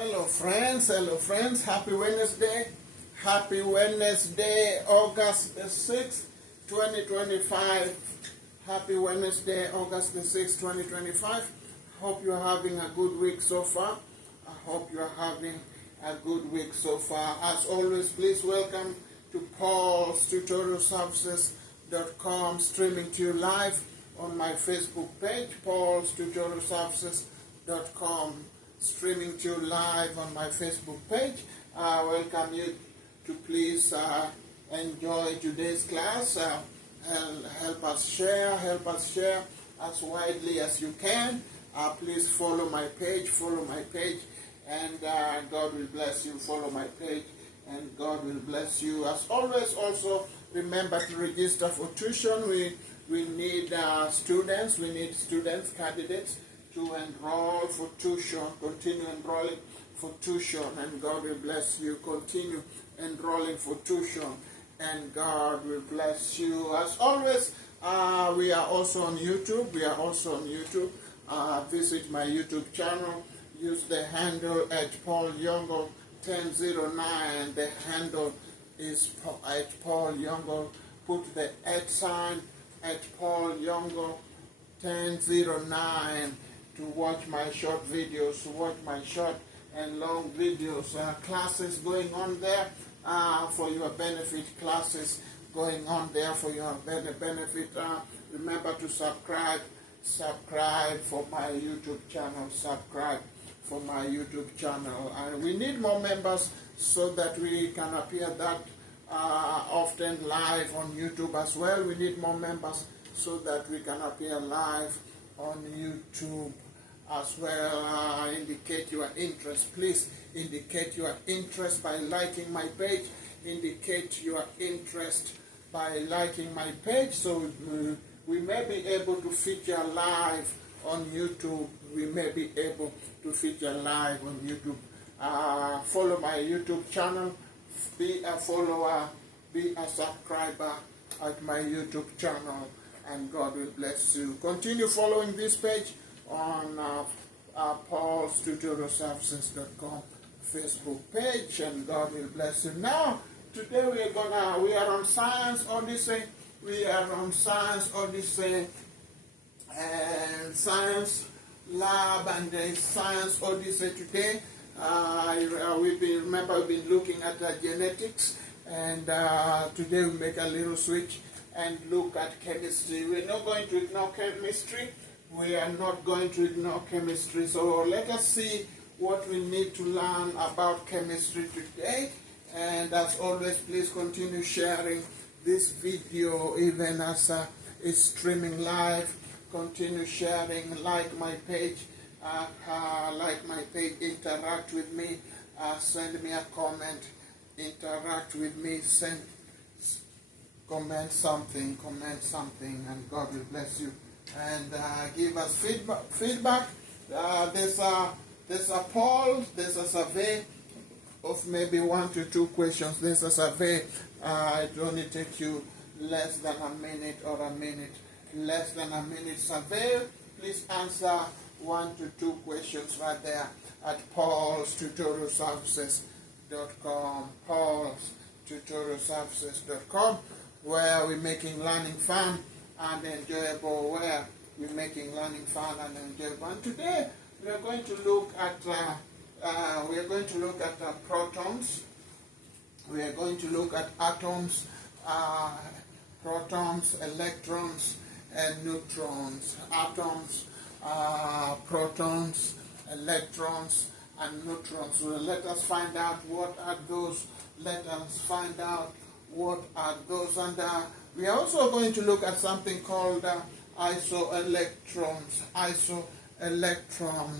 Hello friends, happy Wednesday, August the 6th, 2025. Happy Wednesday, August the 6th, 2025. Hope you're having a good week so far. I hope you're having a good week so far. As always, please welcome to Paulstutorialservices.com, streaming to you live on my Facebook page, Paulstutorialservices.com. Streaming to you live on my Facebook page. I welcome you to please enjoy today's class. Help us share as widely as you can. Please follow my page, and God will bless you. Follow my page, and God will bless you. As always, also remember to register for tuition. We need students, candidates, to enroll for tuition. Continue enrolling for tuition, and God will bless you. Continue enrolling for tuition, and God will bless you. As always, we are also on YouTube. Visit my YouTube channel. Use the handle at PaulYongo1009. The handle is at PaulYongo. Put the @ at PaulYongo1009 to watch my short videos, and long videos. Classes going on there for your benefit. Classes going on there for your benefit. Remember to subscribe for my YouTube channel. And we need more members so that we can appear that often live on YouTube as well. We need more members so that we can appear live on YouTube as well. Indicate your interest. Please indicate your interest by liking my page. Indicate your interest by liking my page, so we may be able to feature live on YouTube. Follow my YouTube channel. Be a follower. Be a subscriber at my YouTube channel, and God will bless you. Continue following this page on Paulstutorialservices.com Facebook page, and God will bless you. Now, today we are on Science Odyssey. And Science Lab, and there is Science Odyssey today. We've been looking at genetics, and today we make a little switch and look at chemistry. We're not going to ignore chemistry. So let us see what we need to learn about chemistry today. And as always, please continue sharing this video even as it's streaming live. Continue sharing, like my page, interact with me, send me a comment, interact with me, comment something, and God will bless you. And give us feedback. There's a poll, there's a survey of maybe 1 to 2 questions. There's a survey. It only takes you less than a minute. Survey. Please answer 1 to 2 questions right there at Paulstutorialservices.com. Paulstutorialservices.com, where we're making learning fun and enjoyable. And today we are going to look at protons. We are going to look at atoms, protons, electrons, and neutrons. Atoms, protons, electrons, and neutrons. So let us find out what are those. And we are also going to look at something called isoelectrons. Isoelectrons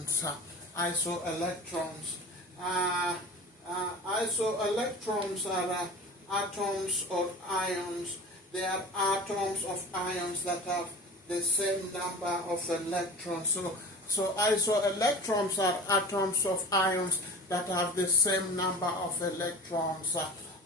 are atoms or ions. They are atoms of ions that have the same number of electrons. So isoelectrons are atoms of ions that have the same number of electrons.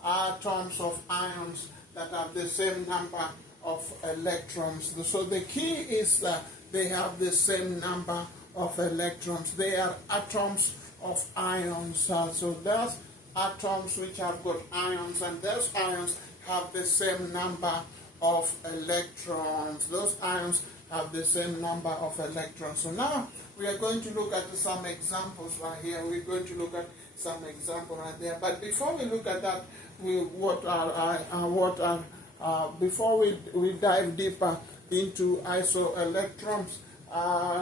Atoms of ions that have the same number of electrons. So the key is that they have the same number of electrons. They are atoms of ions. So there's atoms which have got ions, and those ions have the same number of electrons. Those ions have the same number of electrons. So now we are going to look at some examples right here. We're going to look at some example right there. But before we look at that, before we dive deeper into isoelectrons,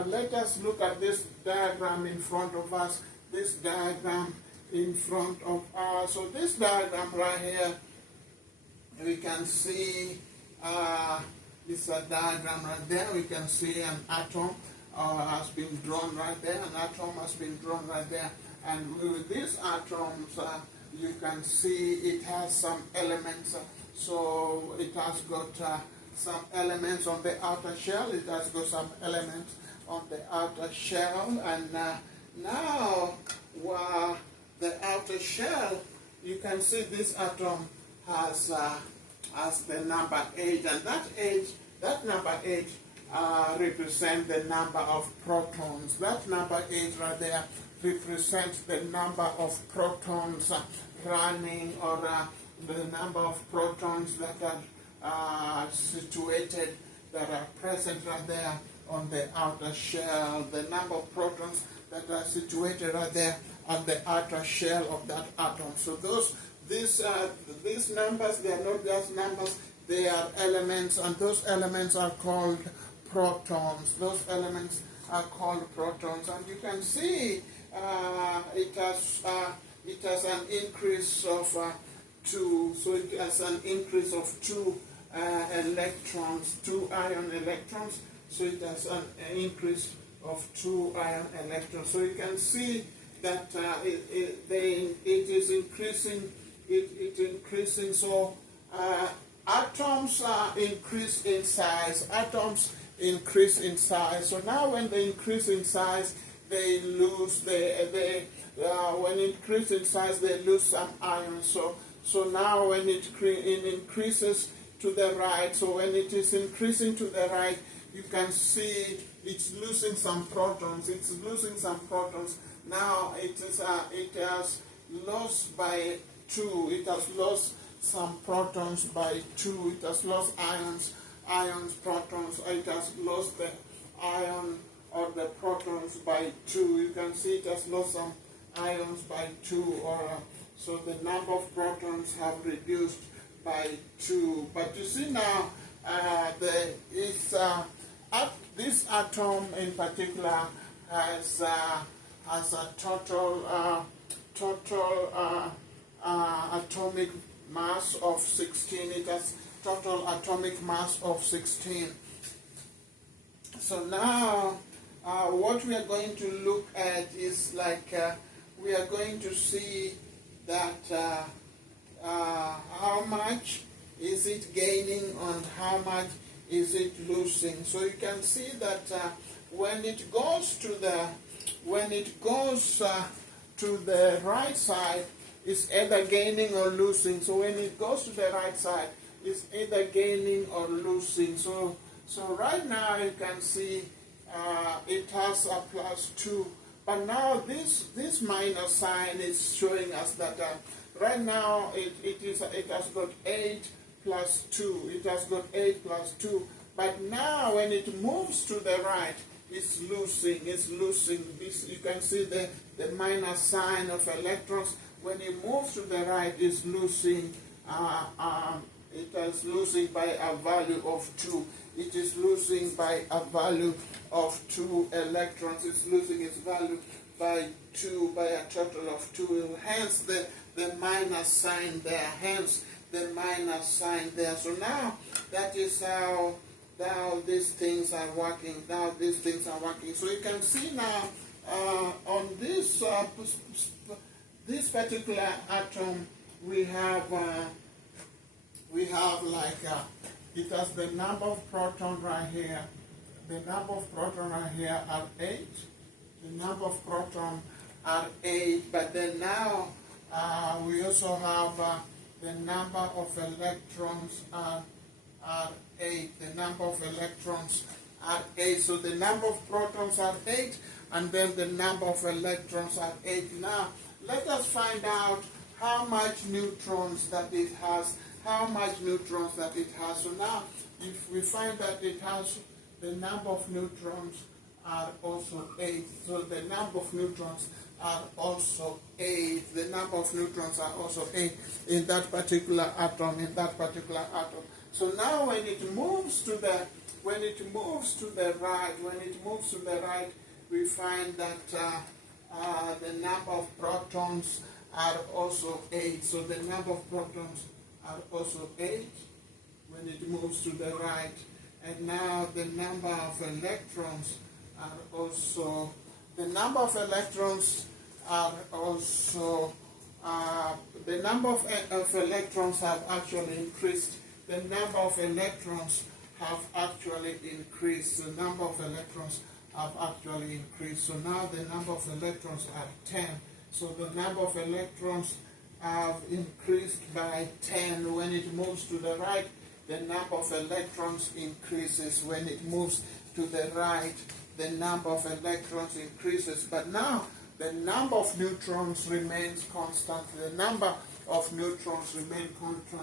let us look at this diagram in front of us. This diagram in front of us. So this diagram right here, we can see this diagram right there. We can see an atom has been drawn right there. An atom has been drawn right there. And with these atoms, you can see it has some elements. So it has got some elements on the outer shell. It has got some elements on the outer shell. And now, the outer shell, you can see this atom has the number 8, and that number 8 represents the number of protons. That number 8 right there represents the number of protons running, or the number of protons that are situated, that are present right there on the outer shell. The number of protons that are situated right there on the outer shell of that atom. So these numbers, they are not just numbers, they are elements, and those elements are called protons. Those elements are called protons, and you can see it has an increase of 2. So it has an increase of 2 electrons, 2 ion electrons. So it has an increase of 2 ion electrons. So you can see that it is increasing. It increasing. So atoms increase in size. Atoms increase in size. So now when they increase in size, they lose. When it increases in size, they lose some ions. So now when it increases to the right, so when it is increasing to the right, you can see it's losing some protons. It's losing some protons. Now it has lost by 2. It has lost some protons by 2. It has lost ions, protons. It has lost the ion or the protons by 2. You can see it has lost some ions by 2, so the number of protons have reduced by 2. But you see now, this atom in particular has a total atomic mass of 16. It has total atomic mass of 16. So now, what we are going to look at is we are going to see that how much is it gaining and how much is it losing. So you can see that when it goes to the right side, it's either gaining or losing. So when it goes to the right side, it's either gaining or losing. So right now you can see it has a +2. But now this minus sign is showing us that right now it has got 8 plus 2. It has got 8 plus 2. But now when it moves to the right, it's losing. It's losing. This, you can see the minus sign of electrons. When it moves to the right, it's losing. It is losing by a value of 2. It is losing by a value of 2 electrons. It's losing its value by 2, by a total of 2. Hence the minus sign there. Hence the minus sign there. So now that is how these things are working. Now these things are working. So you can see now on this this particular atom, we have it has the number of proton right here. The number of proton right here are 8. The number of proton are 8. But then now we also have the number of electrons are 8. The number of electrons are 8. So the number of protons are 8, and then the number of electrons are 8. Now, let us find out how much neutrons that it has, So now, if we find that it has the number of neutrons are also 8. So the number of neutrons are also 8. The number of neutrons are also 8 in that particular atom, So now when it moves to the right, we find that the number of protons are also 8. So the number of protons are also 8 when it moves to the right. And now the number of electrons are also, the number of electrons have actually increased. The number of electrons have actually increased. So now the number of electrons are 10. So the number of electrons have increased by 10 when it moves to the right. The number of electrons increases when it moves to the right. The number of electrons increases, but now the number of neutrons remains constant.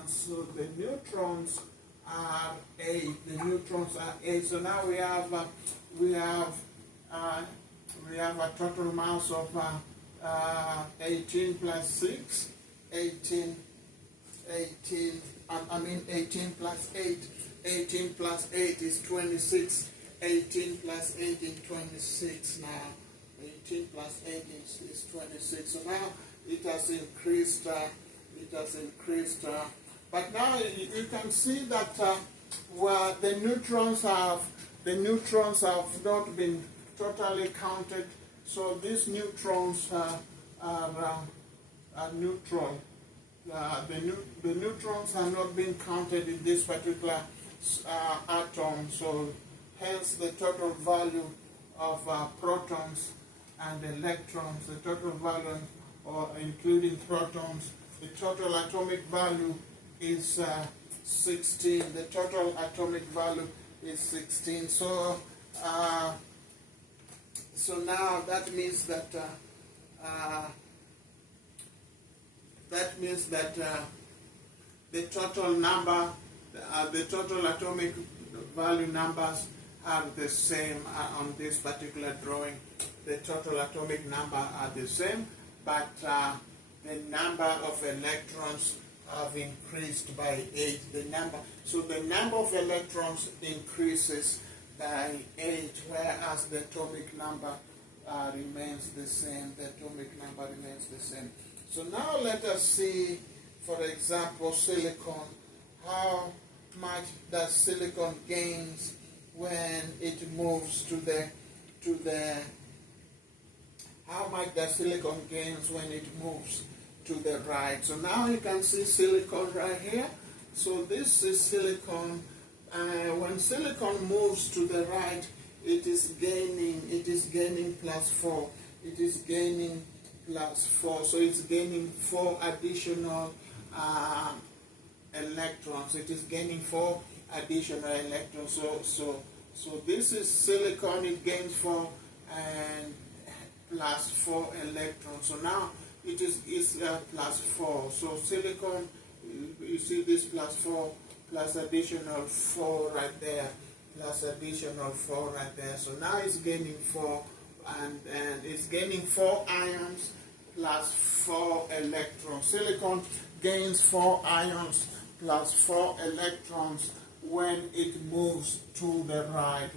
So the neutrons are 8. So now we have a total mass of 18 plus 6, 18 plus 8. 18 plus 8 is 26. 18 plus 8 is 26 now. 18 plus 8 is 26. So now it has increased. But now you can see that the neutrons have not been totally counted. So these neutrons are neutral. The neutrons have not been counted in this particular atom. So hence the total value of protons and electrons, the total value, or including protons, the total atomic value is 16. The total atomic value is 16. So now that means that the total number, the total atomic value numbers are the same on this particular drawing. The total atomic number are the same, but the number of electrons have increased by 8. So the number of electrons increases by 8, whereas the atomic number remains the same. So now let us see, for example, silicon. How much does silicon gains when it moves to the right? So now you can see silicon right here. So this is silicon. When silicon moves to the right, it is gaining plus 4. So it's gaining 4 additional electrons. So this is silicon. It gains 4 and plus 4 electrons. So now it is plus 4. So silicon, you see this plus 4 plus additional 4 right there. So now it's gaining 4, and it's gaining 4 ions plus 4 electrons. Silicon gains 4 ions plus 4 electrons when it moves to the right.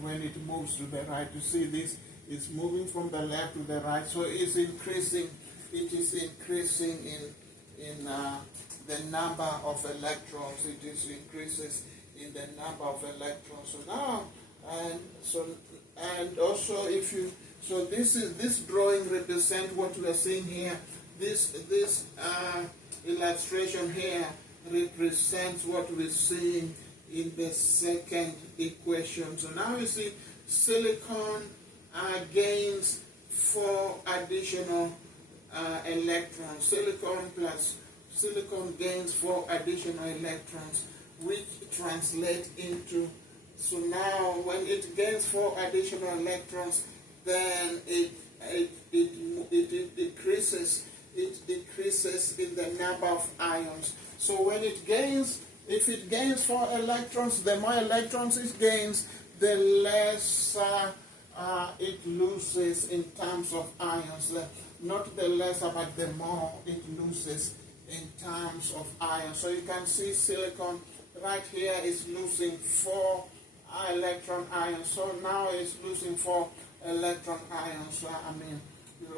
You see this is moving from the left to the right, so it's increasing. It is increasing in the number of electrons. It is increases in the number of electrons. So now, and also this drawing represents what we are seeing here. This illustration here represents what we're seeing in the second equation. So now you see silicon gains 4 additional electrons. Silicon gains 4 additional electrons, which translate into, so now when it gains 4 additional electrons, then it decreases. It decreases in the number of ions. So when it gains, if it gains 4 electrons, the more electrons it gains, the less it loses in terms of ions. Not the lesser, but the more it loses in terms of ions. So you can see silicon right here is losing 4 electron ions. So now it's losing 4 electron ions.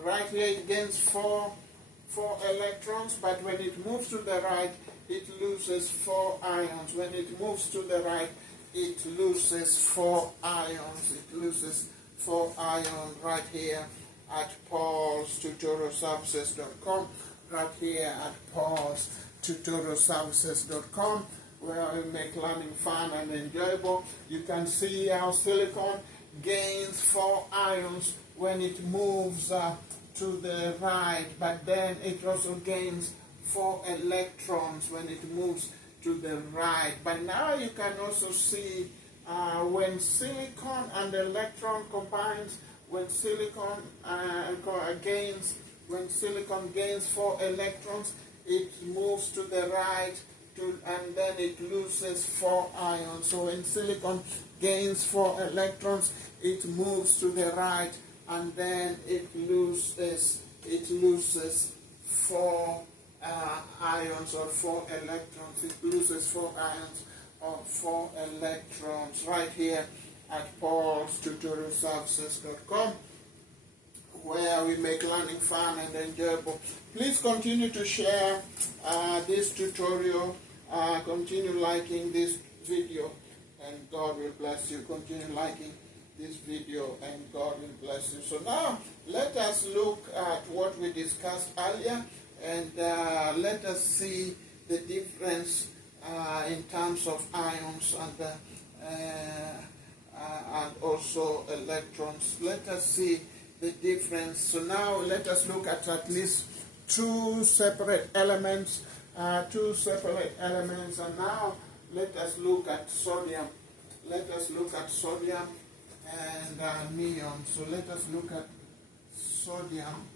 Right here it gains 4 electrons, but when it moves to the right, it loses 4 ions. When it moves to the right, it loses 4 ions. It loses 4 ions right here at Paulstutorialservices.com. Right here at Paulstutorialservices.com, where we make learning fun and enjoyable. You can see how silicon gains 4 ions when it moves to the right, but then it also gains 4 electrons when it moves to the right. But now you can also see when silicon and electron combines, when silicon gains 4 electrons, it moves to the right, and then it loses 4 ions. So when silicon gains 4 electrons, it moves to the right, and then it loses 4 ions or 4 electrons. It loses 4 ions or 4 electrons right here at Paulstutorialservices.com, where we make learning fun and enjoyable. Please continue to share this tutorial. Continue liking this video, and God will bless you. Continue liking this video, and God will bless you. So now let us look at what we discussed earlier, and let us see the difference in terms of ions and also electrons. Let us see the difference. So now let us look at least 2 separate elements, and now let us look at sodium. Let us look at sodium and neon. So let us look at sodium.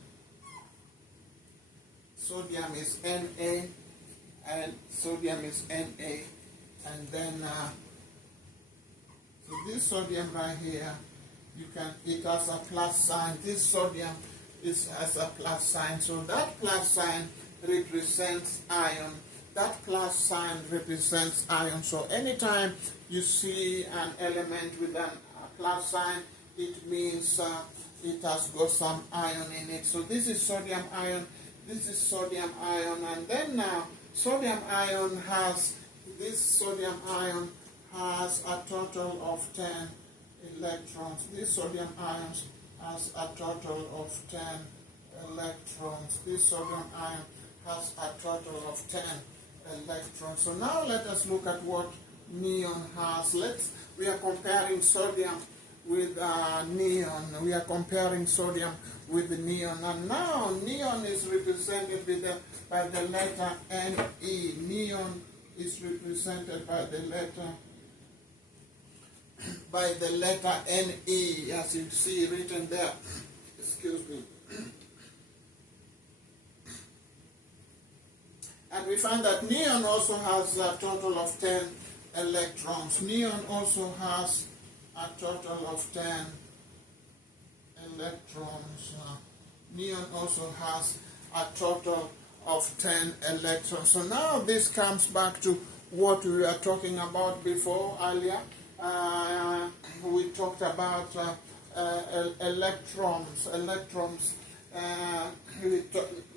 Sodium is Na, and then so this sodium right here, it has a plus sign. This sodium has a plus sign. So that plus sign represents ion. That plus sign represents ion. So anytime you see an element with a plus sign, it means it has got some ion in it. So this is sodium ion. This is sodium ion, and then now sodium ion has a total of 10 electrons. This sodium ion has a total of 10 electrons. This sodium ion has a total of 10 electrons. So now let us look at what neon has. We are comparing sodium with neon. We are comparing sodium with neon. And now neon is represented by the letter Ne. Neon is represented by the letter Ne, as you see written there. Excuse me. And we find that neon also has a total of 10 electrons. Neon also has a total of 10 electrons. Neon also has a total of 10 electrons. So now this comes back to what we were talking about before earlier. We talked about electrons.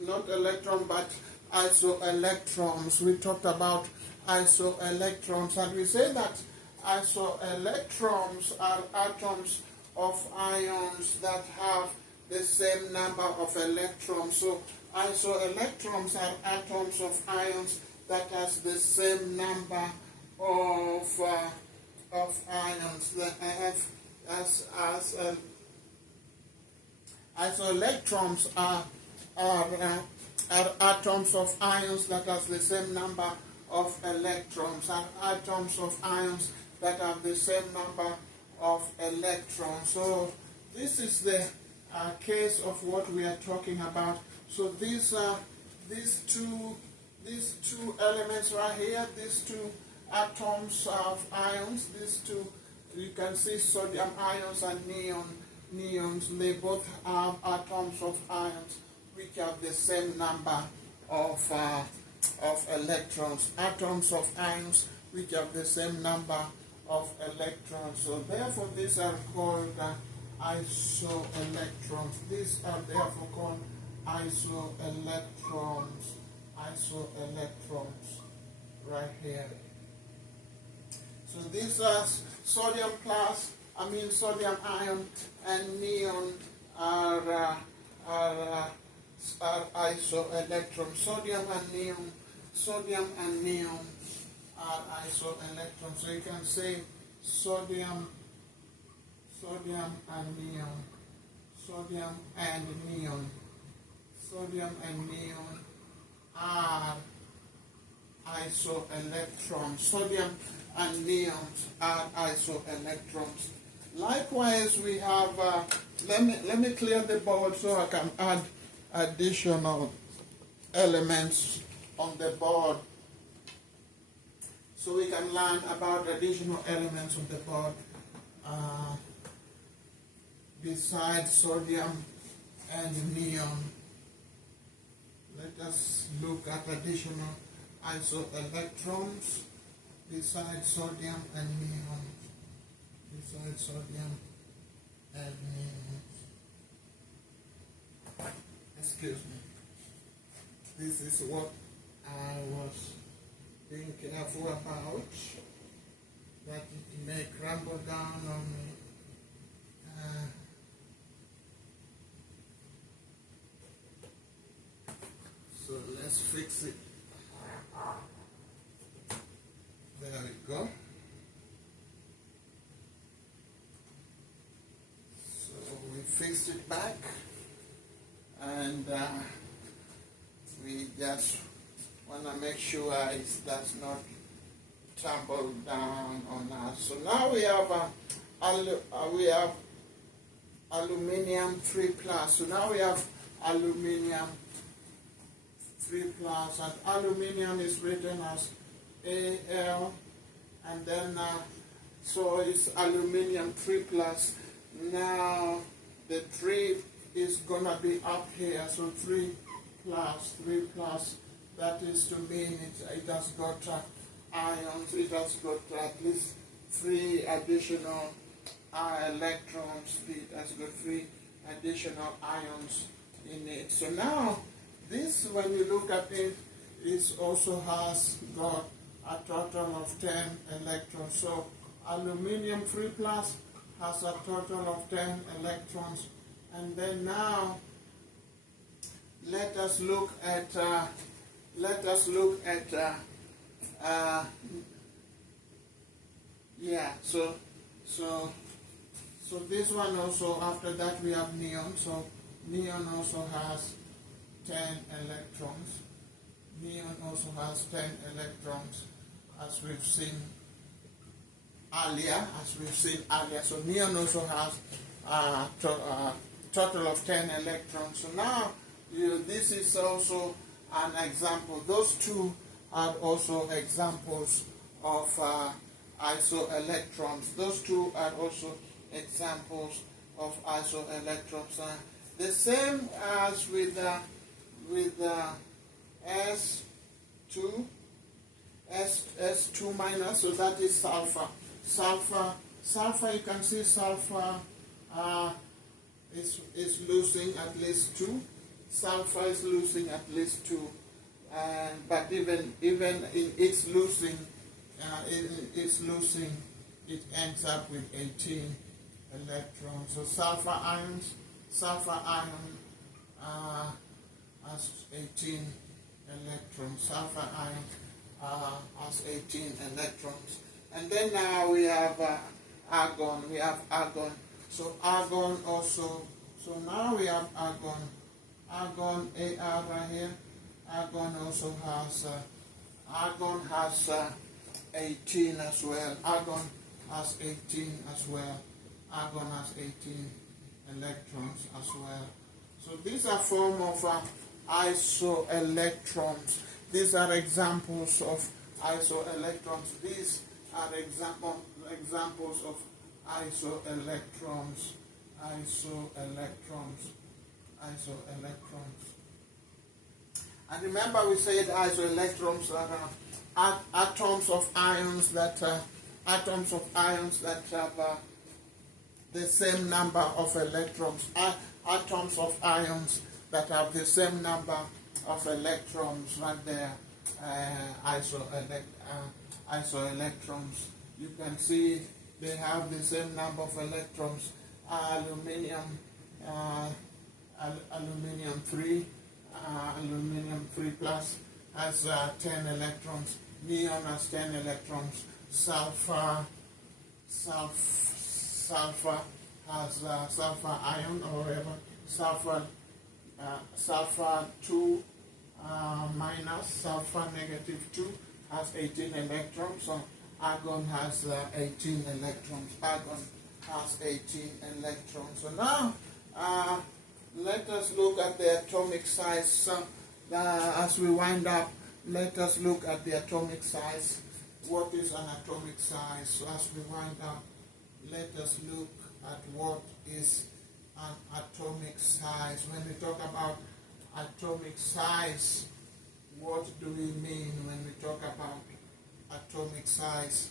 Not electron, but isoelectrons. We talked about isoelectrons, and we say that isoelectrons are atoms of ions that have the same number of electrons. So isoelectrons are atoms of ions that has the same number of ions that have isoelectrons are atoms of ions that has the same number of electrons, are atoms of ions that have the same number of electrons. So this is the case of what we are talking about. So these two elements right here, these two atoms of ions, these two, you can see sodium ions and neons, they both have atoms of ions which have the same number of electrons. Atoms of ions which have the same number of electrons. So therefore these are called isoelectrons. These are therefore called isoelectrons. Isoelectrons right here. So these are sodium ion and neon are isoelectrons. Sodium and neon are isoelectrons. So you can say sodium and neon. Sodium and neon are isoelectrons. Sodium and neons are isoelectrons. Likewise, we have, let me clear the board so I can add additional elements on the board. So we can learn about additional elements on the board besides sodium and neon. Let us look at additional isoelectrons besides sodium and neon. Besides sodium and neon. Excuse me. This is what I was being careful about, that it may crumble down on me. So let's fix it. There we go. So we fixed it back, and we just want to make sure it does not tumble down on us. So now we have aluminium 3+. So now we have aluminium 3+, and aluminium is written as Al, and then so it's aluminium 3+. Now the 3 is gonna be up here, so 3+, that is to mean it has got ions, it has got at least 3 additional electrons, it has got 3 additional ions in it. So now this, when you look at it, it also has got a total of 10 electrons. So aluminium 3+ has a total of 10 electrons. And then now let us look at so this one also, after that we have neon. So neon also has 10 electrons. Neon also has 10 electrons, as we've seen earlier. So neon also has a total of 10 electrons. So now this is also an example. Those two are also examples of isoelectrons. Those two are also examples of isoelectrons. The same as with S2 minus, so that is sulfur. Sulfur, you can see sulfur is losing at least 2. Sulfur is losing at least 2. But even in its losing, it ends up with 18 electrons. So sulfur ion has 18 electrons. Sulfur ion has 18 electrons. And then now we have argon. We have argon. So argon also. So now we have argon. Argon, Ar right here. Argon also has. Argon has 18 as well. Argon has 18 as well. Argon has 18 electrons as well. So these are form of isoelectrons. These are examples of isoelectrons. These are examples of isoelectrons. And remember, we said isoelectrons are atoms of ions that have the same number of electrons. Atoms of ions that have the same number of electrons, right there. Isoelectrons. You can see they have the same number of electrons. Aluminium 3 plus has 10 electrons. Neon has 10 electrons. Sulfur has sulfur ion or whatever. Sulfur 2 minus sulfur negative 2 has 18 electrons. So argon has 18 electrons. So now let us look at the atomic size. As we wind up, let us look at the atomic size. What is an atomic size? So as we wind up, let us look at what is an atomic size. When we talk about atomic size, what do we mean when we talk about atomic size?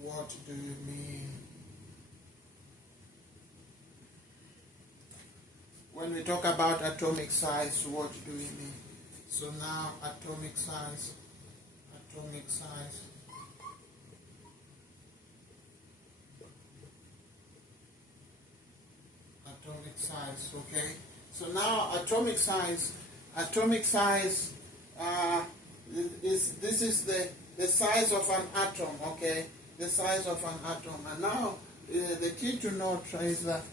What do you mean? When we talk about atomic size, what do we mean? So now atomic size, okay? So now atomic size is the size of an atom, okay? The size of an atom. And now the key to note is that,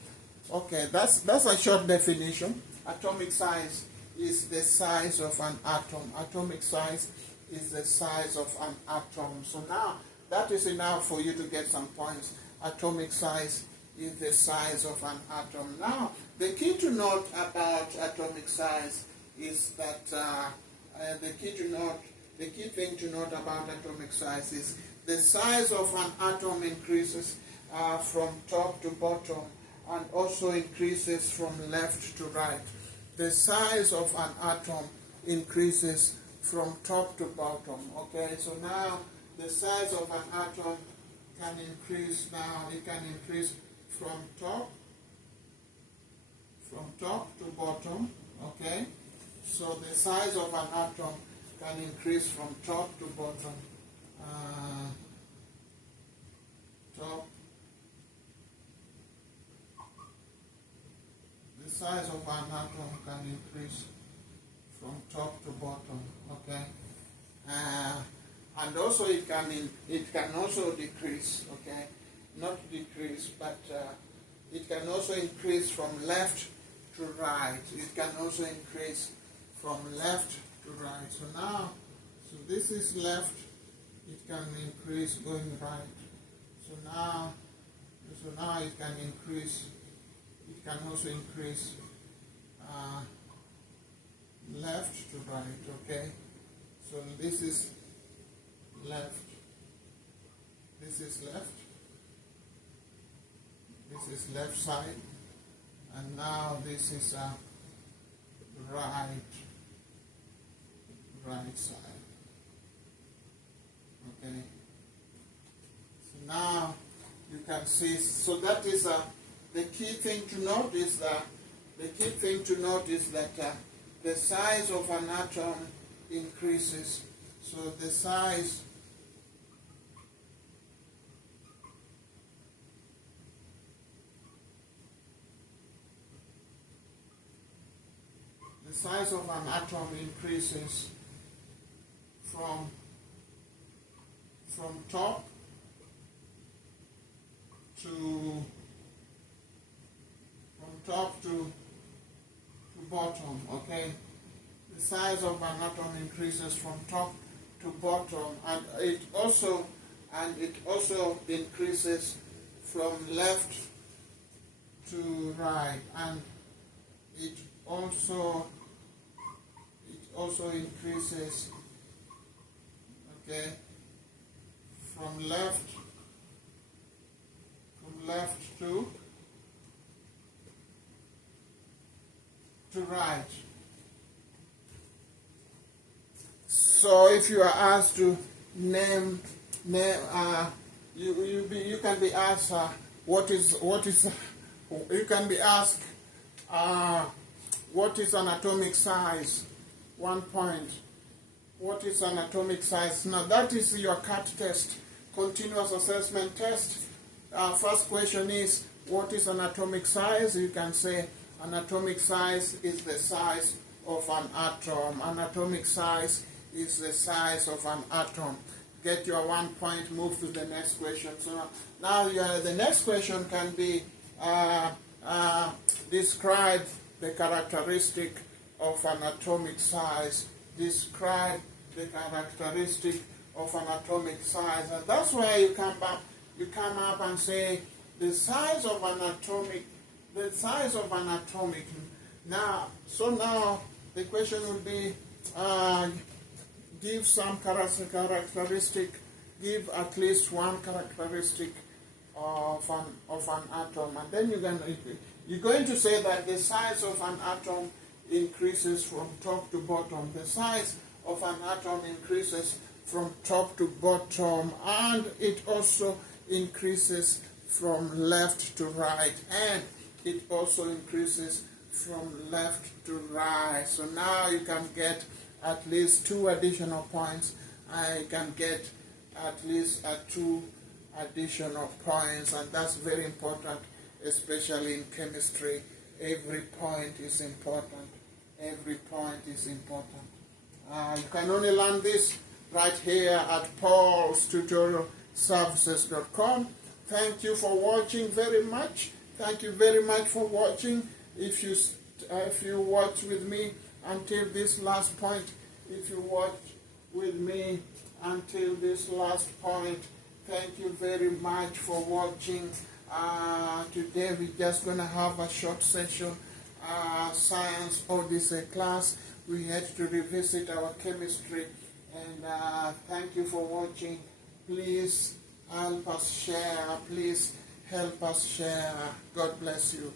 okay, that's a short definition. Atomic size is the size of an atom. Atomic size is the size of an atom. So now that is enough for you to get some points. Atomic size is the size of an atom. Now, the key to note about atomic size is that the key thing to note about atomic size is the size of an atom increases from top to bottom and also increases from left to right. The size of an atom increases from top to bottom. Okay, so now the size of an atom can increase now. It can increase from top to bottom. Okay, so the size of an atom can increase from top to bottom. The size of an atom can increase from top to bottom. Okay, and also it can also decrease. Okay, not decrease, but it can also increase from left to right. It can also increase from left to right. So now, this is left. It can increase going right. So now it can increase. It can also increase left to right. Okay. So this is left. This is left. This is left side, and now this is right side. Okay. So now you can see. So that is the key thing to note is that the size of an atom increases. So the size of an atom increases from top to bottom. Okay, the size of an atom increases from top to bottom, and it also increases from left to right, and it also increases, okay, from left to right. So if you are asked to name you can be asked you can be asked what is an atomic size? 1 point. What is an atomic size? Now that is your CAT test, continuous assessment test. First question is, what is an atomic size? You can say an atomic size is the size of an atom. An atomic size is the size of an atom. Get your 1 point, move to the next question. So now the next question can be describe the characteristic of an atomic size. Describe the characteristic of an atomic size. And that's where you come up and say the size of an atomic. Now the question will be give some characteristic, give at least one characteristic of an atom, and then you're going to say that the size of an atom increases from top to bottom. The size of an atom increases from top to bottom, and it also increases from left to right, and it also increases from left to right. So now you can get at least 2 additional points. I can get at least 2 additional points, and that's very important, especially in chemistry. Every point is important. Every point is important. You can only learn this right here at Paulstutorialservices.com. Thank you for watching very much. Thank you very much for watching. If you watch with me until this last point, if you watch with me until this last point, thank you very much for watching. Today we're just going to have a short session, Science Odyssey class. We had to revisit our chemistry, and thank you for watching. Please help us share. Please help us share. God bless you.